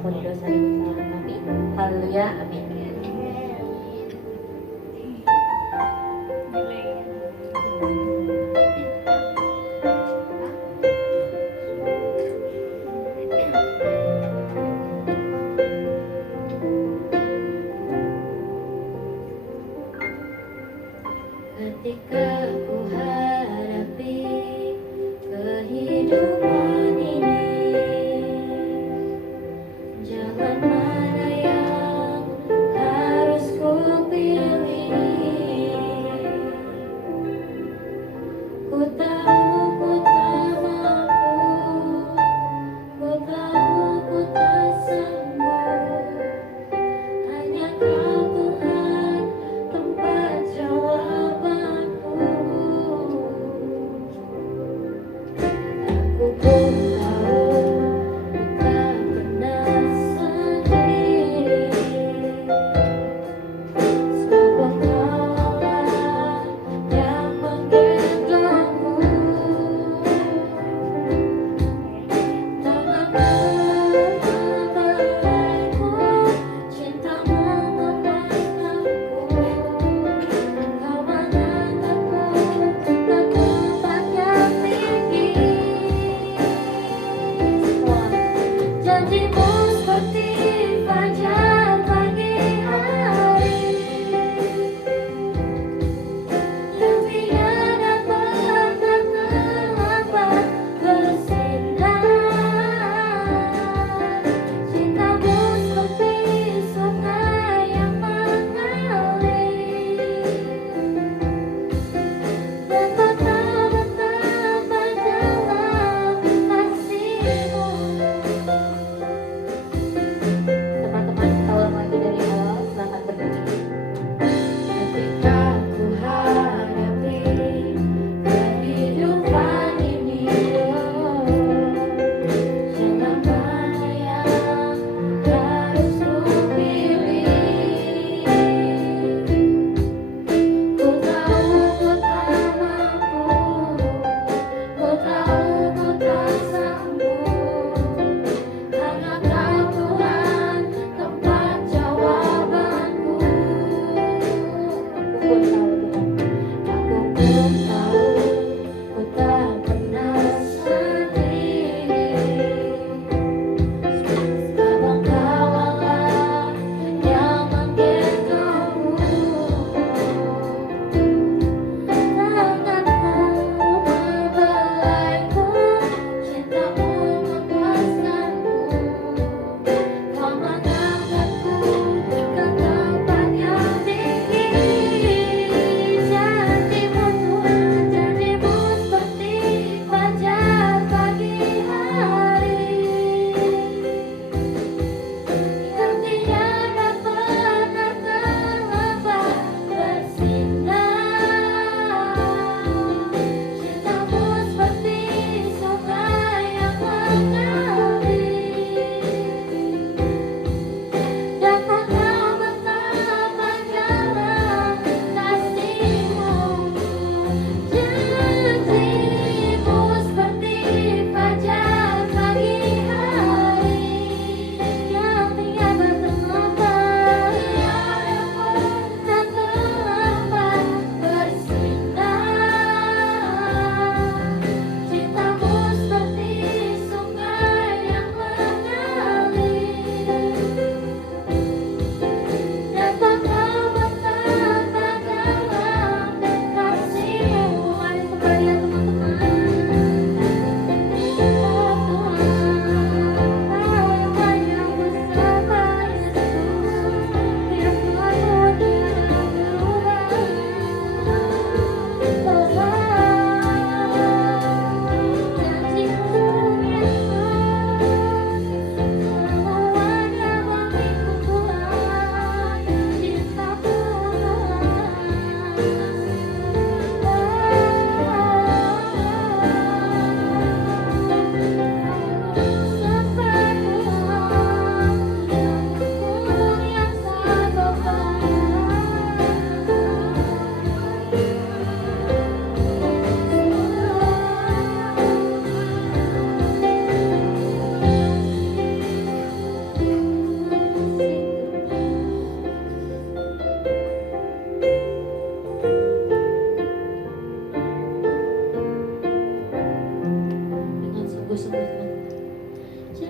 ampuni dosa dan kesalahan kami. Haleluya, amin. Ketika ku hadapi kehidupan ini, jalan mana yang harus ku pilih? Ku tahu ku tak mampu, ku tahu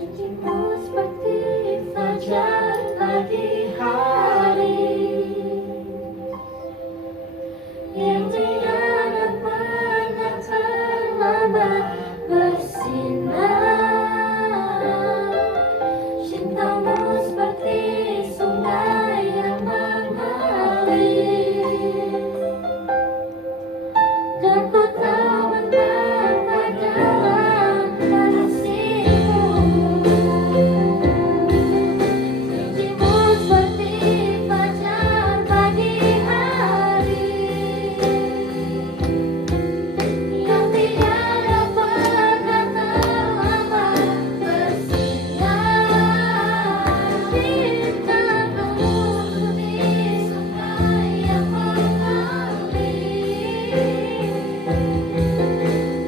Janjimu seperti fajar pagi hari yang tiada pernah terlambat bersinar. Cintamu seperti sungai yang mengalir, dan ku tahu betapa dalam kasihmu. Janjimu seperti fajar pagi hari yang tiada pernah terlambat bersinar. Cintamu seperti sungai yang mengalir,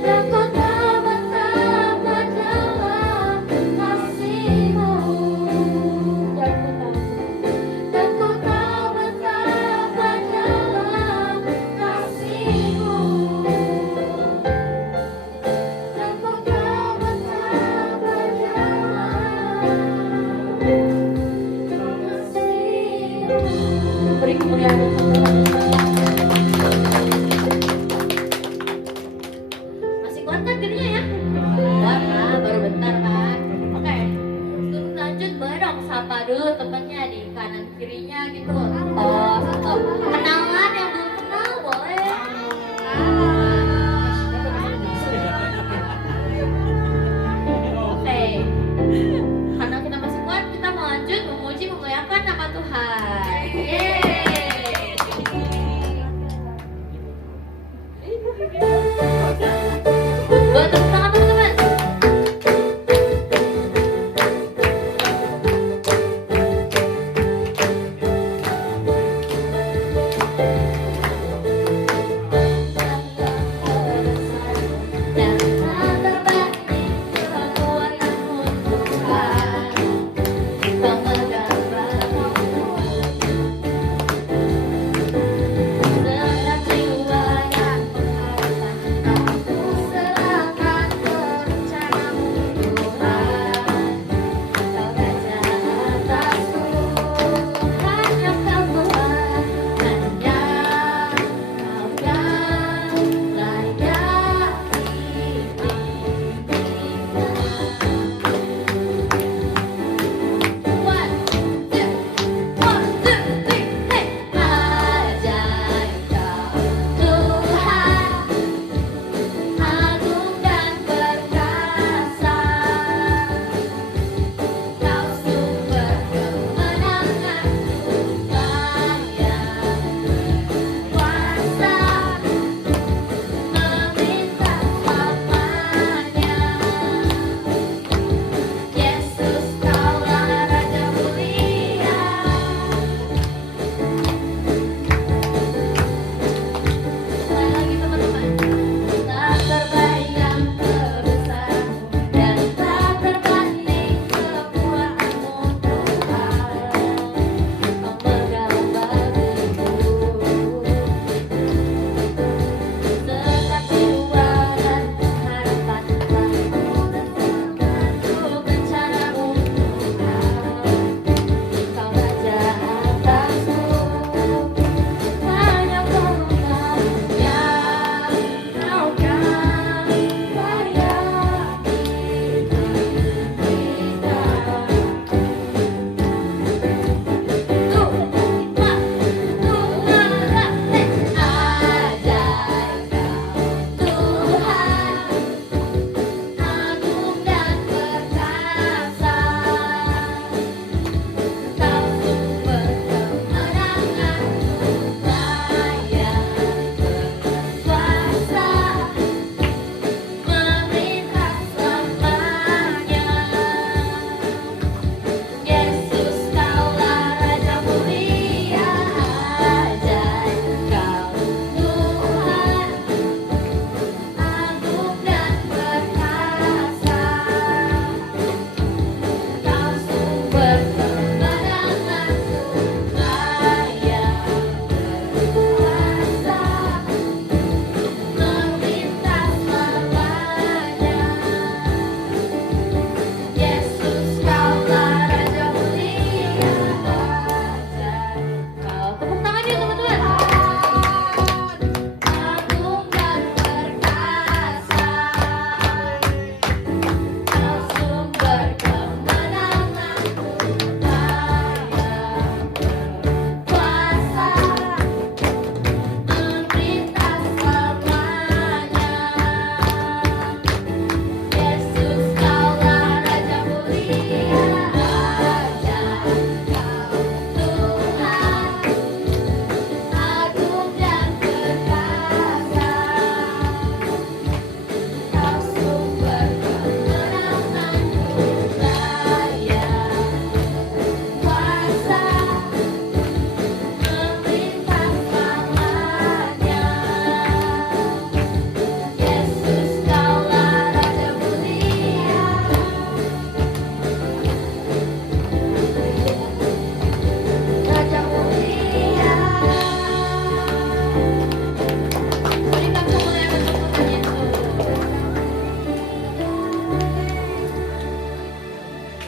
dan ku tahu betapa dalam kasihmu. Dan ku tahu betapa dalam kasihmu. Dan ku tahu betapa dalam kasihmu. Beri kemuliaan untuk Tuhan. Masih kuat kan dirinya ya? Kuat Pak, baru bentar Pak. Oke, terus lanjut bareng sapa dulu temennya di kanan kirinya gitu. Oh, stop. Kenalan yang belum kenal boleh. Oke, karena kita masih kuat, kita mau lanjut memuji memuliakan nama Tuhan. Yeay. Buat tepuk tangan teman-teman.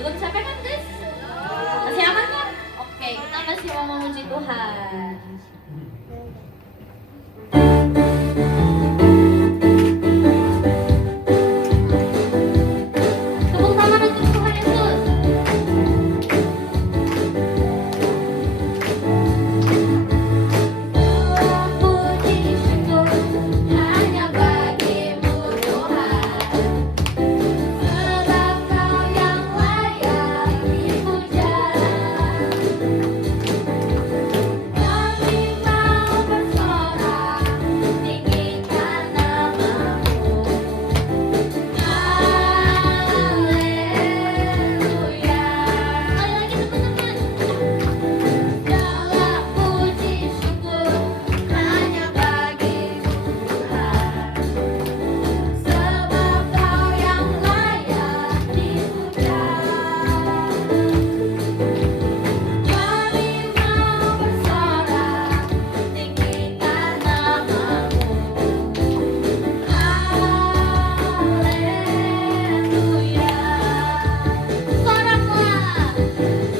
Belum capek kan guys? Masih aman kan? Oke, kita masih mau memuji Tuhan. Tepuk tangan untuk Tuhan Yesus. Puji syukur hanya bagimu Tuhan, sebab Kau yang layak dipuja. Kami mau bersorak, tinggikan nama-Mu. Haleluya. Sekali lagi teman-teman. Segala puji syukur hanya bagimu Tuhan, sebab Kau yang layak dipuja. Kami mau bersorak, tinggikan nama-Mu. Haleluya. Soraklah,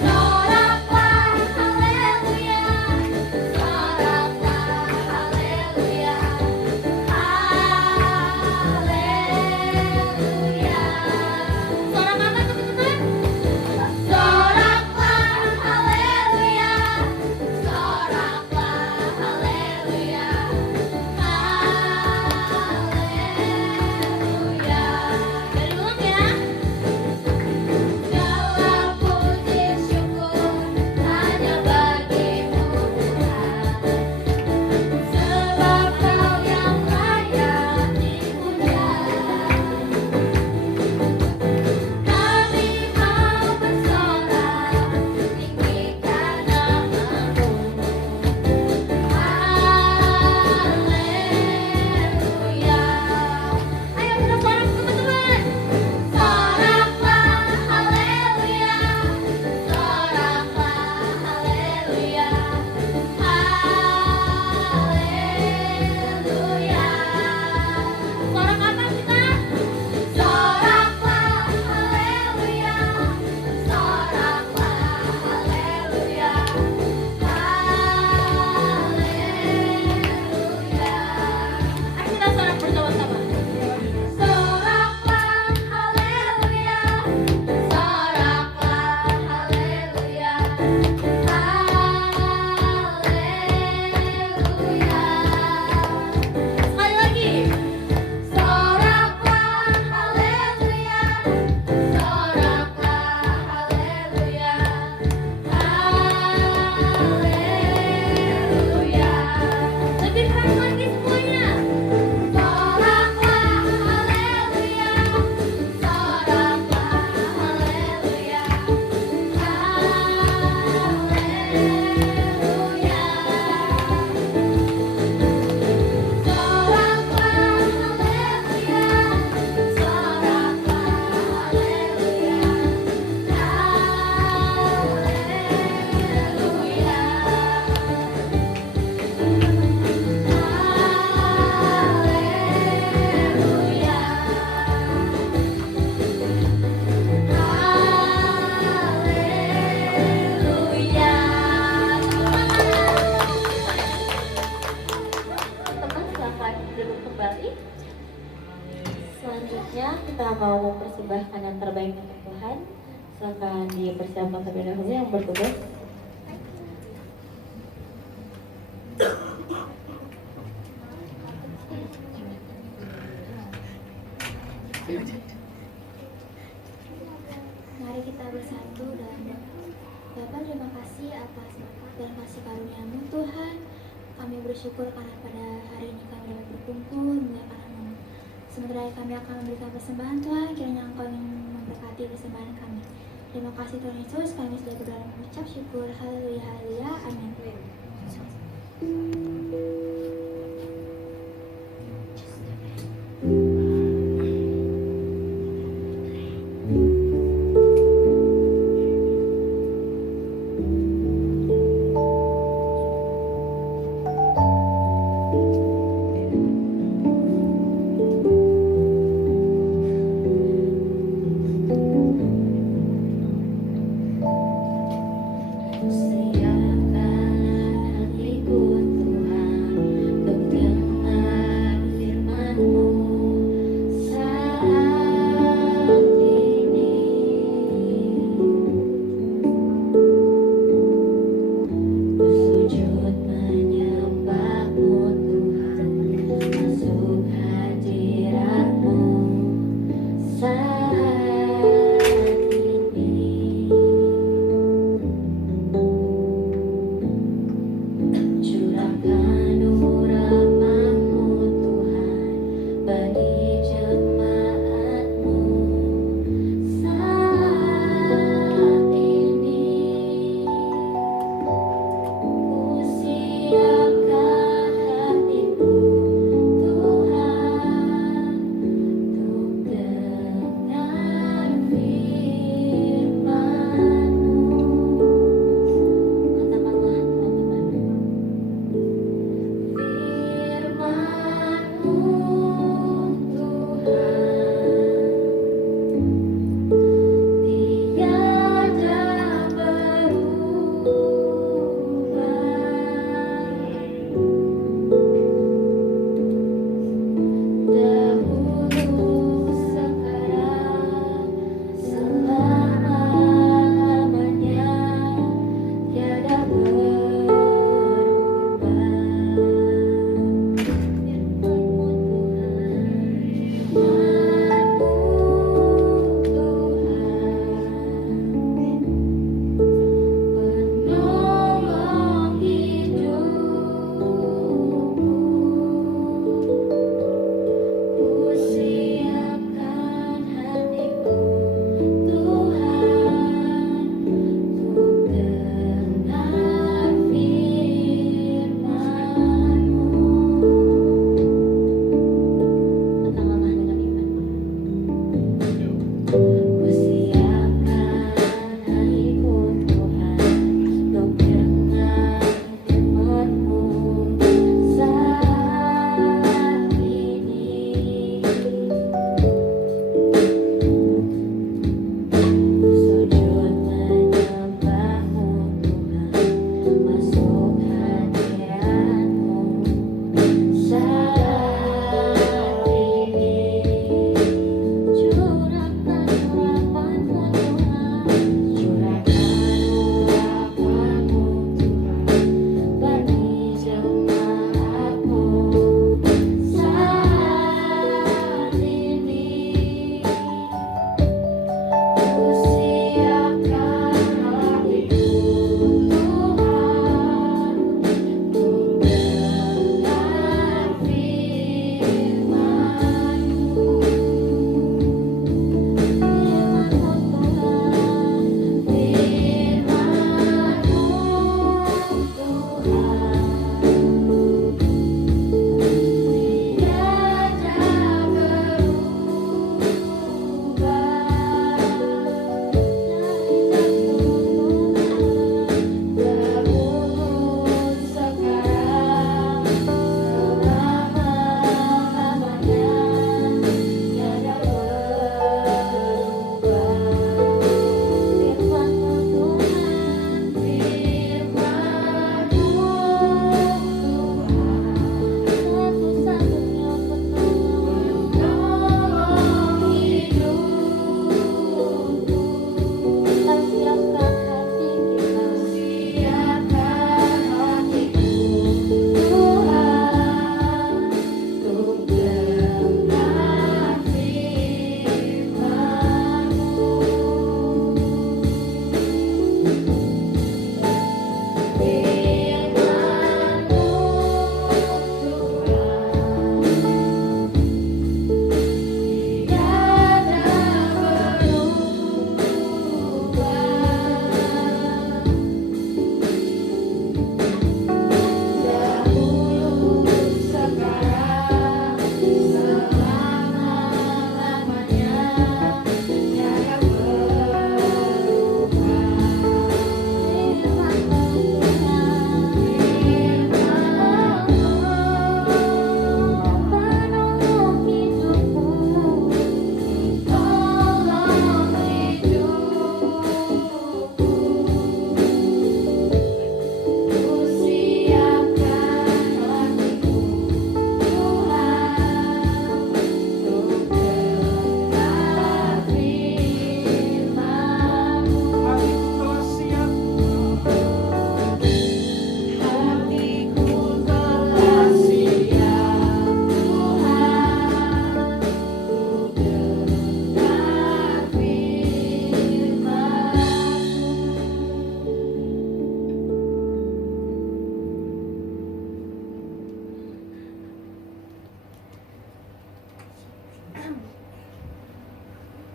soraklah, haleluya. Soraklah, haleluya. Haleluya. Sorak apa teman-teman? Soraklah, haleluya. Soraklah, haleluya. Haleluya. Dari ulang ya. Segala puji syukur hanya bagimu Tuhan, sebab Kau yang layak dipuja. Kami mau bersorak, tinggikan nama-Mu. Haleluya. Ayo kita sorak teman-teman. Soraklah, haleluya. Soraklah, haleluya. Haleluya. Sorak apa kita? Soraklah, haleluya. Soraklah, haleluya. Haleluya. Ayo kita sorak bersama-sama. Soraklah, haleluya. Soraklah, haleluya. Haleluya. Sekali lagi. Soraklah, haleluya. Soraklah, haleluya. Haleluya. Lebih keras lagi semuanya. Soraklah, haleluya. Soraklah, haleluya. Haleluya. Soraklah, haleluya. Soraklah, haleluya. Teman-teman silakan duduk kembali. Selanjutnya kita mau mempersembahkan yang terbaik untuk Tuhan. Silakan dipersiapkan terlebih dahulu yang bertugas. Mari kita bersatu dalam doa. Bapa, terima kasih atas berkat dan kasih karunia-Mu Tuhan. Kami bersyukur karena pada hari ini kami dapat berkumpul memuliakan-Mu. Sementara kami akan memberikan persembahan Tuhan, kiranya Engkau yang memberkati persembahan kami. Terima kasih Tuhan Yesus, kami sudah berdoa dan mengucap syukur. Haleluya, haleluya, amin.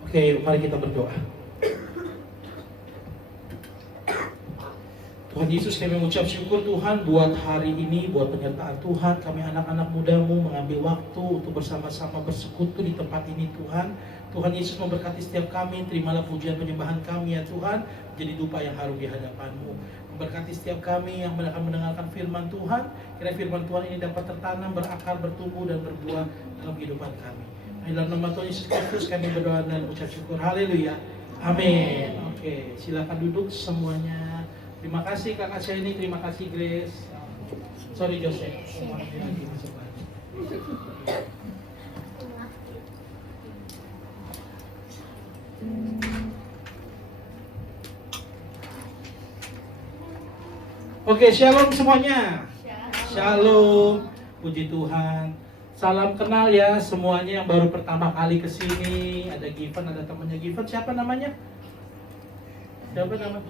Oke, mari kita berdoa. Tuhan Yesus, kami mengucap syukur Tuhan buat hari ini, buat penyertaan Tuhan. Kami anak-anak muda-Mu mengambil waktu untuk bersama-sama bersekutu di tempat ini Tuhan. Tuhan Yesus memberkati setiap kami, terimalah pujian penyembahan kami ya Tuhan, jadi dupa yang harum di hadapan-Mu. Memberkati setiap kami yang akan mendengarkan firman Tuhan, kiranya firman Tuhan ini dapat tertanam, berakar, bertumbuh, dan berbuah dalam kehidupan kami. Dalam nama Tuhan Yesus Kristus kami berdoa dan mengucap syukur. Haleluya. Amin. Oke, silakan duduk semuanya. Terima kasih Kakak Shani, terima kasih Grace. Sorry Jose, semuanya lagi masuk lagi. Oke, shalom semuanya. Shalom, puji Tuhan. Salam kenal ya semuanya yang baru pertama kali kesini. Ada Given, ada temannya Given. Siapa namanya? Siapa namanya?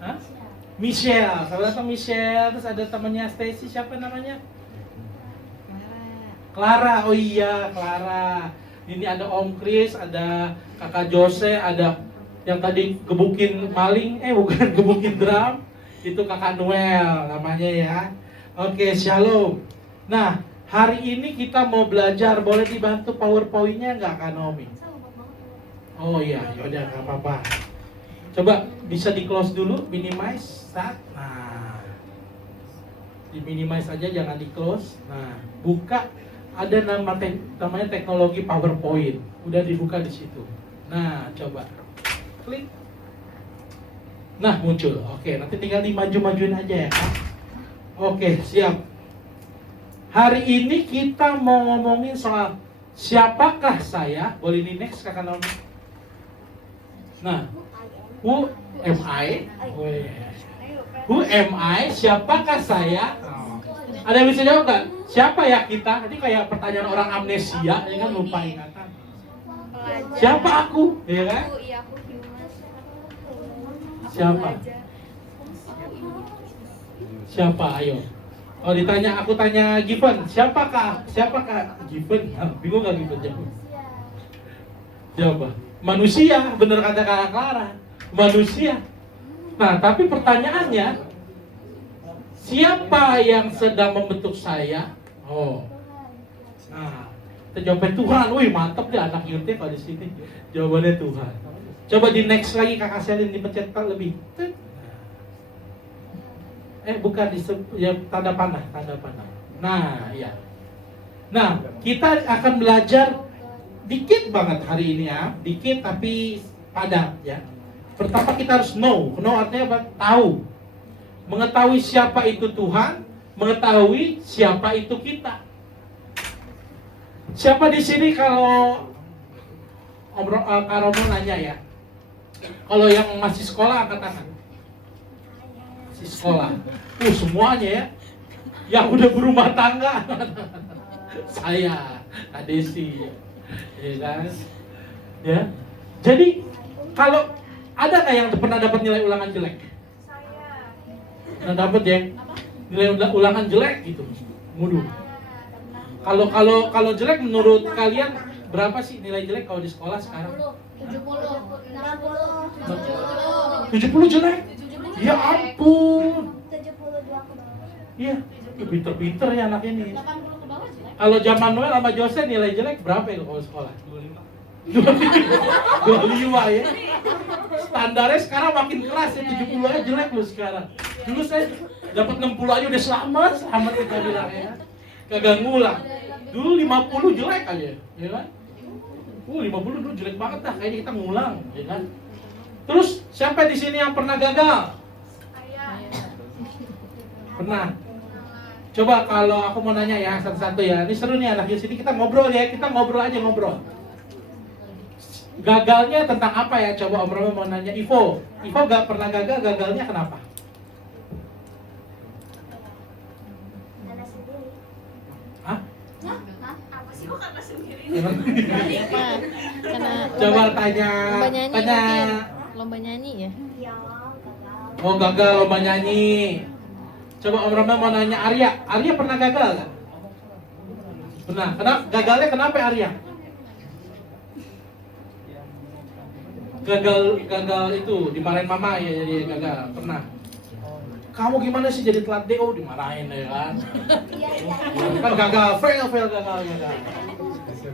Hah? Michelle, salah satu Michelle. Terus ada temannya Stacy, siapa namanya? Clara. Oh iya, Clara. Ini ada Om Chris, ada Kakak Jose, ada yang tadi gebukin maling, bukan gebukin drum. Itu Kakak Noel namanya ya. Oke, shalom. Nah, hari ini kita mau belajar, boleh dibantu PowerPoint-nya nggak Kak Naomi? Oh iya, yaudah nggak apa-apa. Coba bisa di close dulu, minimize, start. Nah, di minimize aja, jangan di close. Nah, buka, ada namanya teknologi PowerPoint. Udah dibuka di situ. Nah, coba klik. Nah, muncul. Oke, nanti tinggal dimaju-majuin aja ya. Oke, siap. Hari ini kita mau ngomongin soal siapakah saya. Boleh di next Kakak Naomi. Nah, who am I? Who am I? Siapakah saya? Ada yang bisa jawab kan? Siapa ya kita? Ini kayak pertanyaan orang amnesia, ya kan, lupa ingatan. Siapa aku? Ya kan? Siapa? Siapa? Ayo. Oh, ditanya, aku tanya Given. Siapakah? Siapakah Given? Bingung nggak Given jawab? Siapa? Manusia. Bener kata Kak Clara. Manusia. Nah, tapi pertanyaannya, siapa yang sedang membentuk saya? Oh. Nah, kita jawabnya Tuhan. Wih, mantap deh anak Yunte kalau di sini. Jawabannya Tuhan. Coba di next lagi Kakak Selin dipencet lebih. Bukan ya, tanda panah. Nah, ya. Nah, kita akan belajar dikit banget hari ini ya, dikit tapi padat ya. Pertama kita harus know artinya apa? Tahu. Mengetahui siapa itu Tuhan, mengetahui siapa itu kita. Siapa di sini kalau Kak Romo nanya ya? Kalau yang masih sekolah angkat tangan. Masih sekolah. Semuanya ya. Yang udah berumah tangga. Saya, Kak Desi. Ya kan? Ya. Jadi kalau ada nggak yang pernah dapat nilai ulangan jelek? Saya. Pernah dapat ya? Nilai ulangan jelek gitu. Muduh. Kalau jelek menurut kalian berapa sih nilai jelek kalau di sekolah sekarang? 70 jelek? Ya ampun. 72. Iya, pinter-pinter ya anak ini. 80 ke bawah jelek. Kalau zaman Noel sama Jose nilai jelek berapa ya kalau sekolah? 25 ya. Standarnya sekarang makin keras ya, 70 aja jelek loh sekarang. Dulu saya dapat 60 aja udah selamat kita bilang ya. Kagak ngulang. Dulu 50 jelek aja, ya kan? 50 dulu jelek banget dah, kayaknya kita ngulang, ya kan? Terus siapa di sini yang pernah gagal? Pernah. Coba kalau aku mau nanya ya satu-satu ya. Ini seru nih anak di sini, kita ngobrol ya, kita ngobrol aja ngobrol. Gagalnya tentang apa ya? Coba Om Romo mau nanya Ivo gak pernah gagal, gagalnya kenapa? Hah? Apa sih kok karena sendiri? Coba tanya. Lomba nyanyi ya? Oh gagal lomba nyanyi. Coba Om Romo mau nanya Arya pernah gagal gak? Pernah. Gagalnya kenapa Arya? gagal itu dimarahin mama ya, jadi gagal pernah. Kamu gimana sih jadi telat DO, dimarahin ya kan? Kan gagal, fail gagal.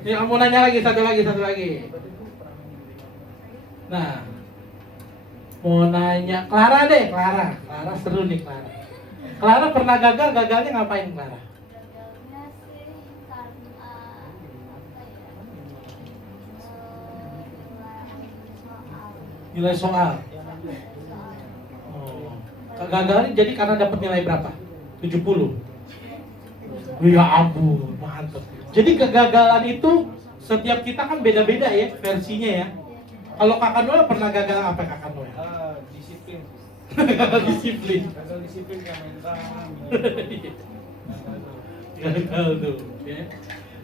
Ya kamu nanya lagi satu lagi. Nah, mau nanya Clara deh, Clara seru nih Clara. Clara pernah gagalnya ngapain Clara? Gagalnya sih karena Nilai soal. Oh. Gagalnya jadi karena dapat nilai berapa? 70. Ya ampun, mantap. Jadi kegagalan itu setiap kita kan beda-beda ya versinya ya. Kalau Kakak Noel pernah gagal apa Kakak Noel? Disiplin. Disiplin. Gagal disiplin kan mental. Gagal tuh. Ya.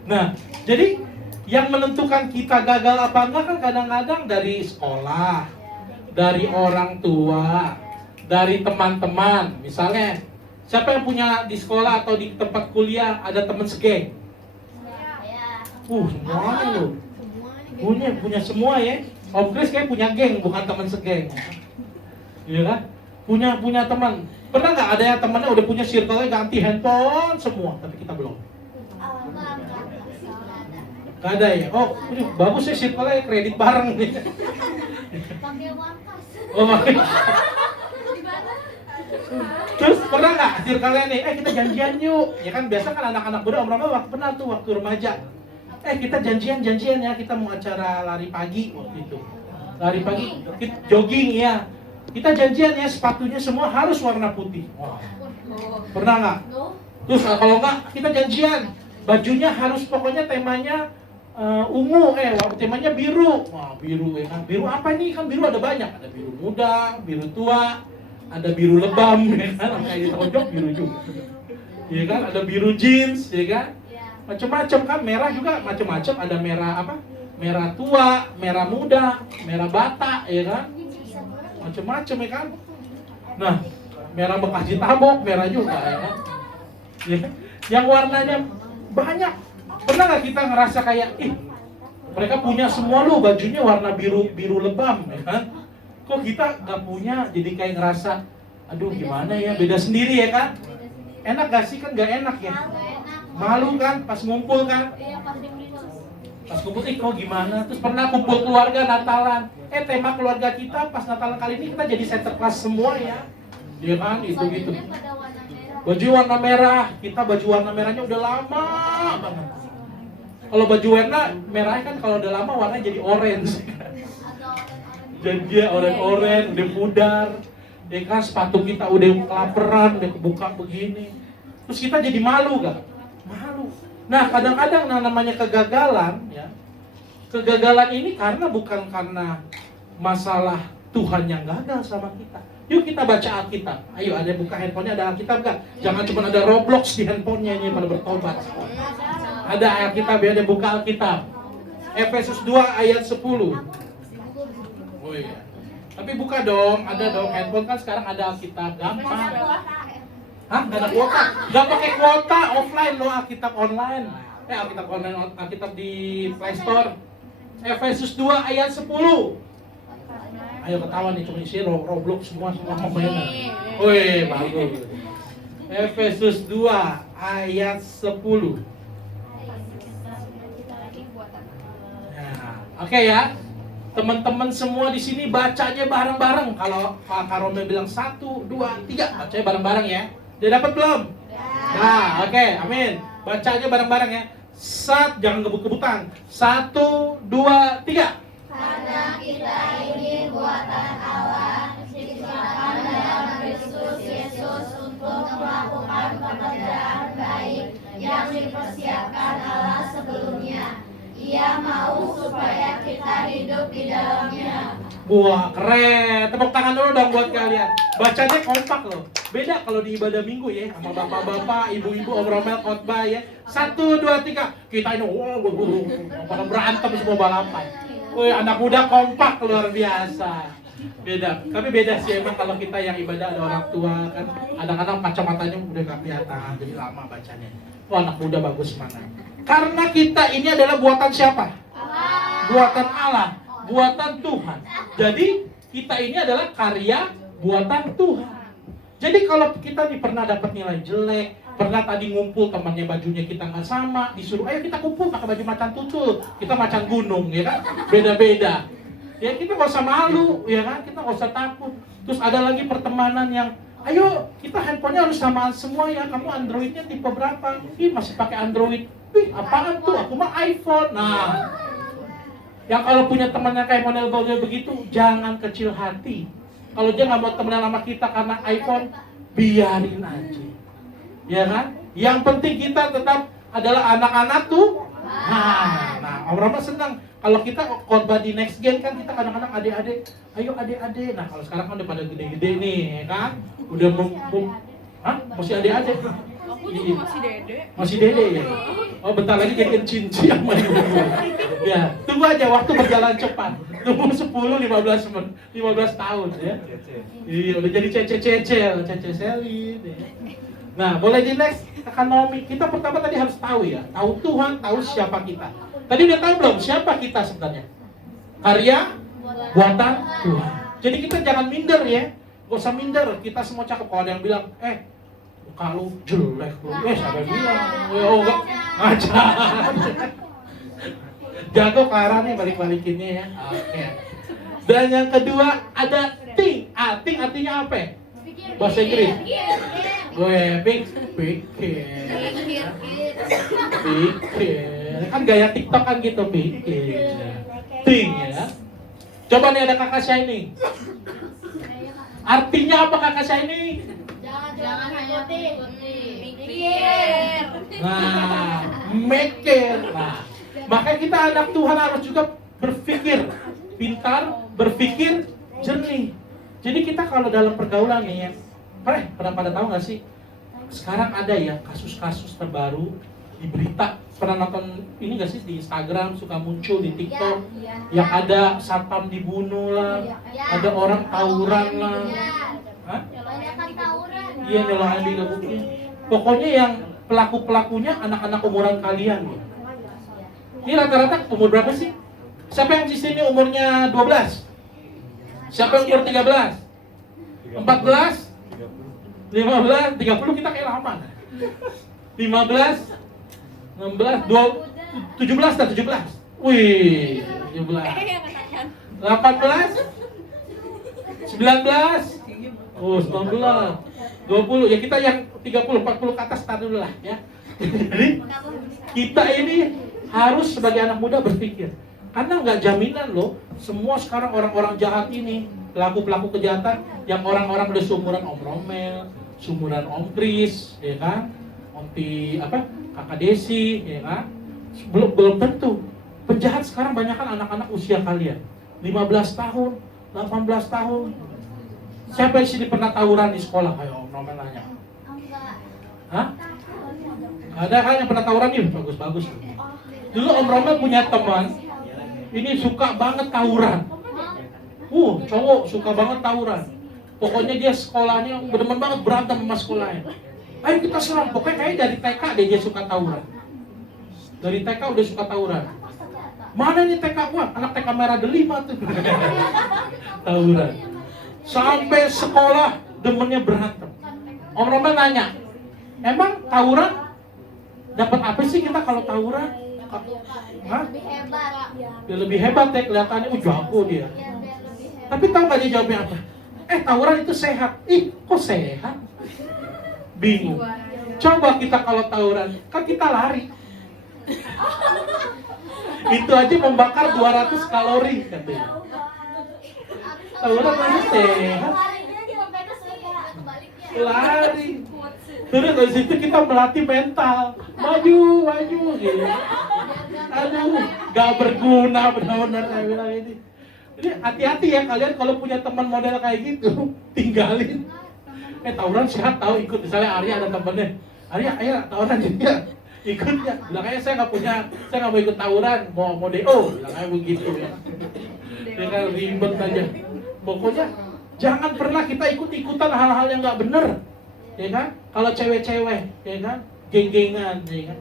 Nah, jadi yang menentukan kita gagal apa enggak kan kadang-kadang dari sekolah, dari orang tua, dari teman-teman. Misalnya, siapa yang punya di sekolah atau di tempat kuliah ada teman segeng? Semuanya loh. Punya semua ya. Om Chris kayak punya geng, bukan teman segeng. Iya kan? Punya teman. Pernah nggak ada yang temannya udah punya circle-nya ganti handphone semua, tapi kita belum? Gak ada ya? Oh, ini bagus ya circle-nya kredit bareng nih. pakai uang kas. Oh, makanya. Terus pernah nggak circle-nya nih? Kita janjian yuk. Ya kan biasa kan anak-anak muda waktu pernah tuh waktu remaja. Kita janjian ya, kita mau acara lari pagi waktu itu. Lari pagi, jogging ya. Kita janjian ya, sepatunya semua harus warna putih. Wah. Pernah nggak? Terus kalau nggak, kita janjian. Bajunya harus pokoknya temanya ungu, temanya biru. Wah, biru ya kan. Biru apa nih? Kan biru ada banyak. Ada biru muda, biru tua, ada biru lebam ya kan. Kayak ojok biru juga. Ya kan, ada biru jeans ya kan. Macam-macam kan, merah juga macam-macam, ada merah apa? Merah tua, merah muda, merah bata, ya kan? Macam-macam ya kan? Nah, merah bekas ditabok, merah juga ya kan? Ya kan? Yang warnanya banyak. Pernah nggak kita ngerasa kayak, mereka punya semua loh bajunya warna biru lebam, ya kan? Kok kita nggak punya, jadi kayak ngerasa, aduh gimana ya, beda sendiri ya kan? Enak gak sih? Kan gak enak ya? Malu kan pas ngumpul kan? Pas kumpul, kok gimana? Terus pernah kumpul keluarga Natalan. Tema keluarga kita pas Natalan kali ini kita jadi center class semua ya. Dia kan gitu. Baju warna merah, kita baju warna merahnya udah lama banget. Kalau baju warna merahnya kan kalau udah lama warnanya jadi orange. Jadi dia orange, udah pudar. Ya kan sepatu kita udah kelaparan, udah kebuka begini. Terus kita jadi malu gak? Malu. Nah, kadang-kadang namanya kegagalan ya. Kegagalan ini bukan karena masalah Tuhan yang gagal sama kita. Yuk kita baca Alkitab. Ayo, ada buka handphonenya, ada Alkitab gak? Jangan cuma ada Roblox di handphonenya ini pada bertobat. Ada Alkitab ya, ada buka Alkitab. Efesus 2 ayat 10. Oh iya. Tapi buka dong, ada dong. Handphone kan sekarang ada Alkitab, gampang. Hah? Gak ada kuota? Gak pakai kuota, offline loh, Alkitab online. Alkitab online, Alkitab di Play Store. Efesus 2 ayat 10. Ayo ketawa nih, cuma isi Roblox semua mainan. Wih, bagus. Efesus 2 ayat 10. Nah, oke ya. Teman-teman semua di sini bacanya bareng-bareng. Kalau Kak Romel bilang 1, 2, 3, bacanya bareng-bareng ya. Udah dapat belum? Nah, oke, amin. Bacanya bareng-bareng ya. Jangan kebut-kebutan. 1, 2, 3. Karena kita ini buatan Allah, diciptakan dalam Kristus Yesus untuk melakukan pekerjaan baik yang dipersiapkan Allah sebelumnya. Ia mau supaya kita hidup di dalamnya. Wah, keren. Tepuk tangan dulu dong buat kalian. Bacanya kompak loh. Beda kalau di ibadah minggu ya, sama bapak-bapak, ibu-ibu, Om Romel khotbah ya. 1, 2, 3. Kita ini pada berantem semua balapan. Wih, anak muda kompak luar biasa. Beda. Tapi beda sih emang kalau kita yang ibadah ada orang tua kan. Kadang-kadang kacamatanya udah gak kelihatan, jadi lama bacanya. Wah, anak muda bagus mana. Karena kita ini adalah buatan siapa? Allah. Buatan Allah. buatan Tuhan. Jadi kita ini adalah karya buatan Tuhan. Jadi kalau kita nih pernah dapat nilai jelek, pernah tadi ngumpul temannya bajunya kita nggak sama, disuruh ayo kita kumpul pakai baju macan tutul, kita macan gunung, ya kan, beda-beda. Ya kita nggak usah malu, ya kan, kita nggak usah takut. Terus ada lagi pertemanan yang, ayo kita handphonenya harus samaan semua ya, kamu Androidnya tipe berapa? Ih masih pakai Android, ih apaan tuh? Aku mah iPhone. Nah, yang kalau punya temannya kayak model-model begitu, jangan kecil hati. Kalau dia nggak mau temenan sama kita karena iPhone, biarin aja. Ya kan? Yang penting kita tetap adalah anak-anak tuh. Nah, Om Rama senang kalau kita khotbah di next gen kan kita kadang-kadang adik-adik, ayo adik-adik. Nah kalau sekarang kan udah pada gede-gede nih, ya kan? Udah masih adik-adik. Aku juga masih dede. Masih dede ya? Oh bentar lagi jadiin cincin sama ibu. Ya, tunggu aja waktu berjalan cepat. Tunggu 15 tahun ya. Iya, udah jadi cece Selin ya. Nah, boleh di next ekonomi. Kita pertama tadi harus tahu ya, tahu Tuhan, tahu siapa kita. Tadi udah tahu belum siapa kita sebenarnya? Karya buatan Tuhan. Jadi kita jangan minder ya. Gak usah minder, kita semua cakep. Kalau ada yang bilang, muka lu jelek lu. Siapa yang bilang? Oh enggak, ngajar. Jago Clara nih balik-balikinnya ya. Oke. Dan yang kedua ada think. Think artinya apa? Bahasa Inggris. Pikir. Kan gaya TikTok kan gitu, pikir. Think ya. Coba nih ada kakak Shiny. Artinya apa kakak Shiny? Jangan hanya Mikir. Nah, mikir. Nah, makanya kita anak Tuhan harus juga berpikir pintar, berpikir jernih. Jadi kita kalau dalam pergaulan nih ya, pernah pada tahu nggak sih? Sekarang ada ya kasus-kasus terbaru di berita. Pernah nonton ini nggak sih di Instagram suka muncul di TikTok yang ada satpam dibunuh lah, ada orang tawuran lah. Hah? Iya nyolong digebukin. Pokoknya yang pelaku-pelakunya anak-anak umuran kalian. Ini rata-rata umur berapa sih? Siapa yang di sini umurnya 12? Siapa yang umur 13? 14? 15? 30 kita kayak lama. 15? 16? 17 dan 17? Wih, 17. 18? 19? Oh, 19. 20. Ya kita yang 30, 40 ke atas tar dulu lah ya. Jadi kita ini harus sebagai anak muda berpikir. Karena nggak jaminan loh, semua sekarang orang-orang jahat ini, pelaku-pelaku kejahatan yang orang-orang udah seumuran Om Romel, seumuran Om Kris, ya kan? Kakak Desi, ya kan? Belum tentu. Penjahat sekarang banyak kan anak-anak usia kalian. 15 tahun, 18 tahun. Siapa yang sini pernah tawuran di sekolah? Ayo Om Romel nanya. Hah? Ada kan yang pernah tawuran nih? Bagus-bagus. Dulu Om Romel punya teman, ini suka banget tawuran. Cowok suka banget tawuran. Pokoknya dia sekolahnya bener-bener banget berantem sama sekolahnya. Ayo kita serang, pokoknya kayak dari TK dia suka tawuran. Dari TK udah suka tawuran. Mana nih TK? Wah, anak TK merah delima tuh. Tawuran. Sampai sekolah demennya berantem. Om Romel nanya, emang tawuran dapat apa sih kita kalau tawuran? Hah? Dia lebih hebat ya kelihatannya, jago dia. Tapi tahu gak dia jawabnya apa? Tawuran itu sehat. Kok sehat? Bingung. Coba kita kalau tawuran, kan kita lari. Itu aja membakar 200 kalori katanya. Tawuran itu sehat. Lari. Terus dari situ kita melatih mental. Maju gitu. Aduh, gak berguna benar-benar saya bilang ini. Jadi hati-hati ya kalian kalau punya teman model kayak gitu, tinggalin. Tawuran sehat tahu ikut. Misalnya Arya ada temennya, Arya ayo tawuran ya. Ikut ya. Bilang aja saya nggak mau ikut tawuran, mau DO. Bilang aja begitu ya. Dia kan ribet aja. Pokoknya jangan pernah kita ikut-ikutan hal-hal yang nggak bener, ya kan? Kalau cewek-cewek, ya kan, geng-gengan, ya kan?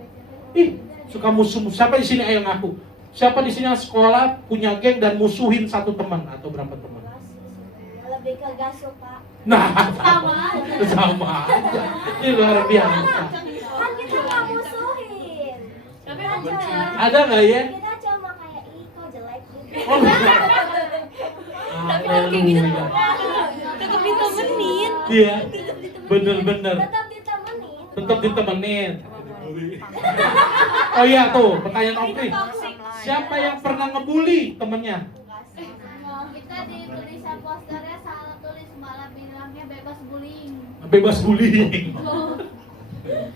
Suka musuh. Siapa di sini ayo ngaku? Siapa di sini yang sekolah punya geng dan musuhin satu teman atau berapa teman? Lebih ke gaso, Pak. Nah, sama aja. Ini luar biasa. Kan kita nggak musuhin. Tapi Kita emang cuma- bener. Ada nggak ya? Kita cuma kayak, ih kok jelek gitu. Oh, Tapi kalau kayak gitu haleluya. tetap ditemenin. Iya, bener-bener. Tetap ditemenin. Tetap ditemenin. Oh iya tuh, pertanyaan Om Kris. Siapa yang pernah ngebully temennya? Kita di tulisan posternya salah tulis, malah bilangnya bebas bullying. Bebas bullying.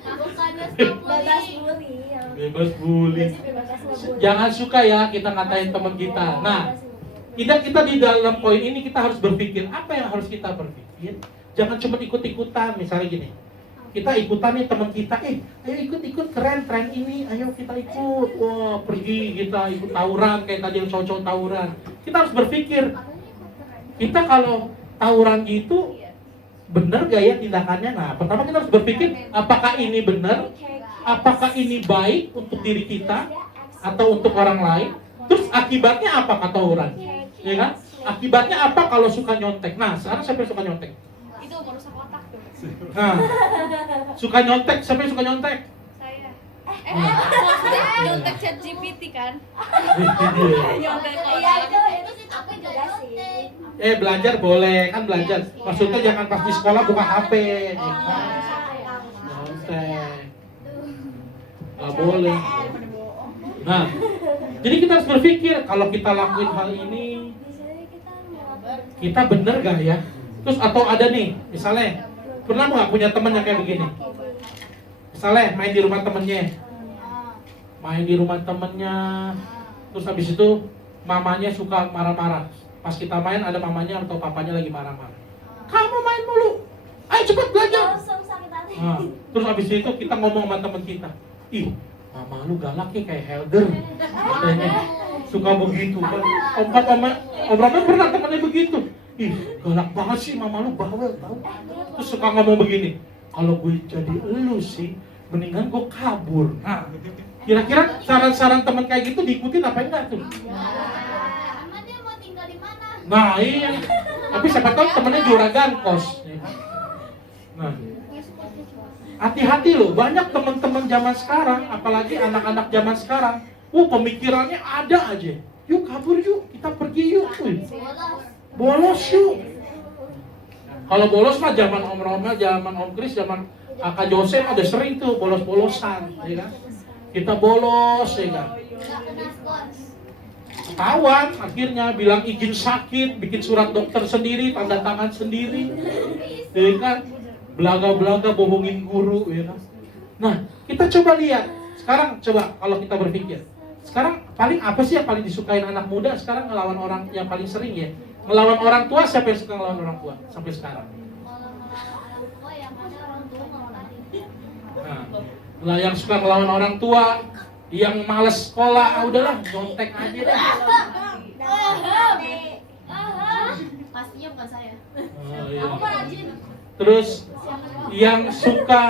Bukannya stop Bebas bullying. bully. Bebas bullying. Bebas ngebully. Jangan suka ya kita ngatain teman kita. Nah, kita di dalam poin ini kita harus berpikir apa yang harus kita berpikir. Jangan cuma ikut-ikutan. Misalnya gini, kita ikutan nih teman kita, ayo ikut-ikut keren tren ini, ayo kita ikut. Wah, pergi kita ikut tawuran kayak tadi yang cowok-cowok tawuran. Kita harus berpikir, kita kalau tawuran gitu benar gak ya tindakannya? Nah, pertama kita harus berpikir apakah ini benar, apakah ini baik untuk diri kita atau untuk orang lain. Terus akibatnya apa kata tawuran? Ya kan? Akibatnya apa kalau suka nyontek? Nah, sekarang siapa yang suka nyontek? Itu merusak otak tuh. Nah, suka nyontek, siapa yang suka nyontek? Saya. Maksudnya nyontek chat GPT kan? Nyontek Iya orang. itu sih, tapi juga nggak sih. Belajar boleh, kan belajar. Maksudnya jangan pas di sekolah buka HP. Oh, Nyontek. Nggak boleh. Nah, jadi kita harus berpikir kalau kita lakuin hal ini, kita bener gak ya? Terus atau ada nih, misalnya pernah nggak punya teman yang kayak begini? Misalnya main di rumah temennya, terus habis itu mamanya suka marah-marah. Pas kita main ada mamanya atau papanya lagi marah-marah. Kamu main mulu, ayo cepat belajar. Langsung sakit hati. Nah, terus habis itu kita ngomong sama teman kita, ih, mama lu galak ya kayak Helder, katanya suka begitu kan. Om Rama pernah temannya begitu, ih galak banget sih mama lu bawel tau. Terus suka ngomong begini, kalau gue jadi elu sih, mendingan gue kabur. Nah, kira-kira saran-saran teman kayak gitu diikutin apa enggak tuh? Emang dia mau tinggal di mana? Nah iya, tapi siapa tahu temennya juragan kos. Nah, hati-hati loh, banyak teman-teman zaman sekarang, apalagi anak-anak zaman sekarang, pemikirannya ada aja. Yuk kabur yuk, kita pergi yuk. Bolos yuk. Kalau bolos mah zaman Om Roma, zaman Om Kris, zaman Kakak Jose mah udah sering tuh bolos-bolosan, ya kan? Kita bolos, ya kan? Nggak kena skor. Ketahuan akhirnya bilang izin sakit, bikin surat dokter sendiri, tanda tangan sendiri, ya kan? Belaga-belaga bohongin guru, ya kan? Nah, kita coba lihat. Sekarang coba kalau kita berpikir, sekarang paling apa sih yang paling disukain anak muda sekarang ngelawan orang yang paling sering ya? Ngelawan orang tua, siapa yang suka ngelawan orang tua sampai sekarang? Kalau ngelawan orang tua yang ada orang tua ngelawanin. Nah, yang suka ngelawan orang tua, yang males sekolah, udahlah nyontek aja dah. Pastinya bukan saya. Oh, iya. Aku mah rajin. Terus yang suka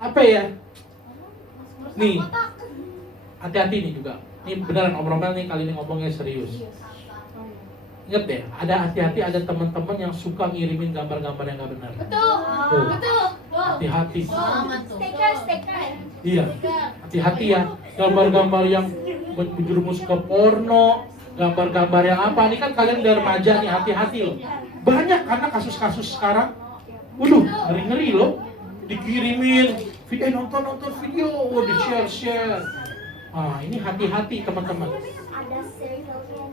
apa ya? Nih, hati-hati nih juga. Ini beneran Om Romel nih kali ini ngomongnya serius. Ingat deh, ada hati-hati ada teman-teman yang suka ngirimin gambar-gambar yang gak benar. Betul. Tuh. Betul. Hati-hati. Stiker. Iya, hati-hati ya. Gambar-gambar yang menjerumus ke porno, gambar-gambar yang apa? Ini kan kalian udah remaja nih, hati-hati loh. Banyak karena kasus-kasus sekarang. Waduh, ngeri-ngeri loh. Dikirimin, nonton video, di-share. Ah, ini hati-hati teman-teman. Ada circle-nya.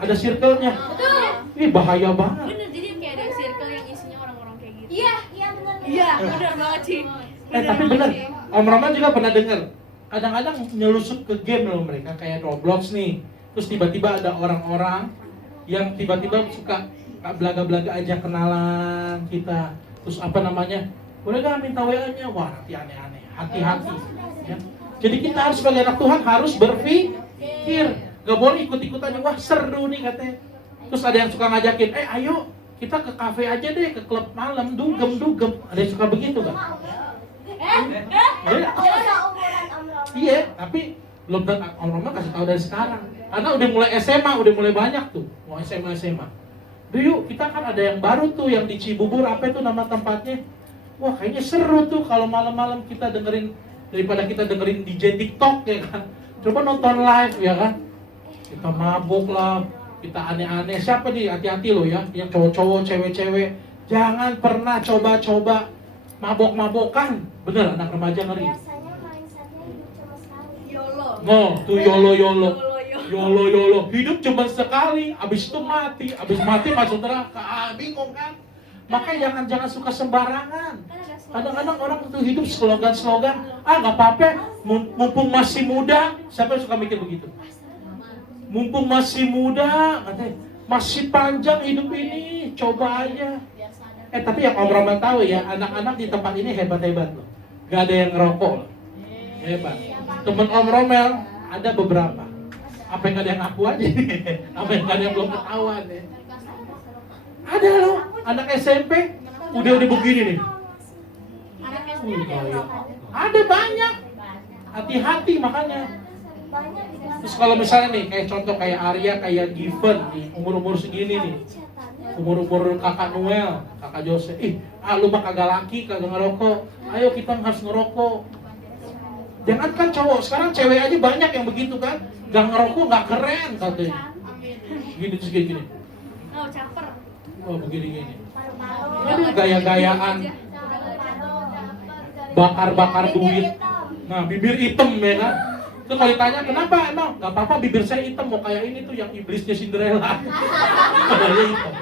Ada circle-nya. Ini bahaya banget. Bener, jadi kayak ada circle yang isinya orang-orang kayak gitu. Iya benar. Iya, bener banget sih. Tapi bener, Om Roman juga pernah dengar. Kadang-kadang nyelusup ke game loh mereka kayak Roblox nih. Terus tiba-tiba ada orang-orang yang tiba-tiba suka belaga-belaga aja kenalan kita. Terus apa namanya? Boleh gak minta WA-nya? Wah, nanti aneh-aneh. Hati-hati. Ya. Jadi kita harus sebagai anak Tuhan harus berpikir. Gak boleh ikut-ikutan. Wah seru nih katanya. Terus ada yang suka ngajakin, ayo kita ke kafe aja deh, ke klub malam, dugem. Ada yang suka begitu gak? Iya, tapi Belum tentu Om Roman kasih tahu dari sekarang. Karena udah mulai SMA, udah mulai banyak tuh. Mau SMA. Yuk, kita kan ada yang baru tuh yang di Cibubur, apa itu nama tempatnya? Wah, kayaknya seru tuh kalau malam-malam kita dengerin, daripada kita dengerin DJ TikTok ya kan. Coba nonton live ya kan. Kita mabuk lah, kita aneh-aneh. Siapa nih? Hati-hati loh ya, yang cowok-cowok, cewek-cewek. Jangan pernah coba-coba mabok-mabokan. Bener, anak remaja ngeri. Biasanya mindsetnya hidup cuma sekali. YOLO. No, tuh YOLO. YOLO. Hidup cuma sekali, abis itu mati. Abis mati masuk neraka. Bingung kan? Makanya jangan suka sembarangan. Kadang-kadang orang tuh hidup slogan-slogan. Nggak apa-apa, mumpung masih muda. Siapa yang suka mikir begitu? Mumpung masih muda, katanya, masih panjang hidup ini, coba aja. Tapi yang Om Roman tahu ya, anak-anak di tempat ini hebat-hebat loh. Gak ada yang ngerokok loh. Hebat. Temen Om Romel ada beberapa. Apa yang gak ada yang ngaku aja? Apa yang gak ada yang belum ketahuan ya? Ada loh, anak SMP udah begini nih. Ada banyak. Hati-hati makanya. Terus kalau misalnya nih, kayak contoh kayak Arya, kayak Given nih, umur-umur segini nih, umur-umur kakak Noel, kakak Jose, lu mah kagak laki, kagak ngerokok, ayo kita harus ngerokok. Jangan kan cowok, sekarang cewek aja banyak yang begitu kan, gak ngerokok gak keren katanya. Gini terus gini. Oh, caper. Oh begini-gini. Aduh gaya-gayaan, bakar-bakar duit. Nah bibir hitam ya kan. Terus kalau ditanya kenapa emang? Gak apa-apa bibir saya hitam, mau kayak ini tuh yang iblisnya Cinderella. Kayak hitam.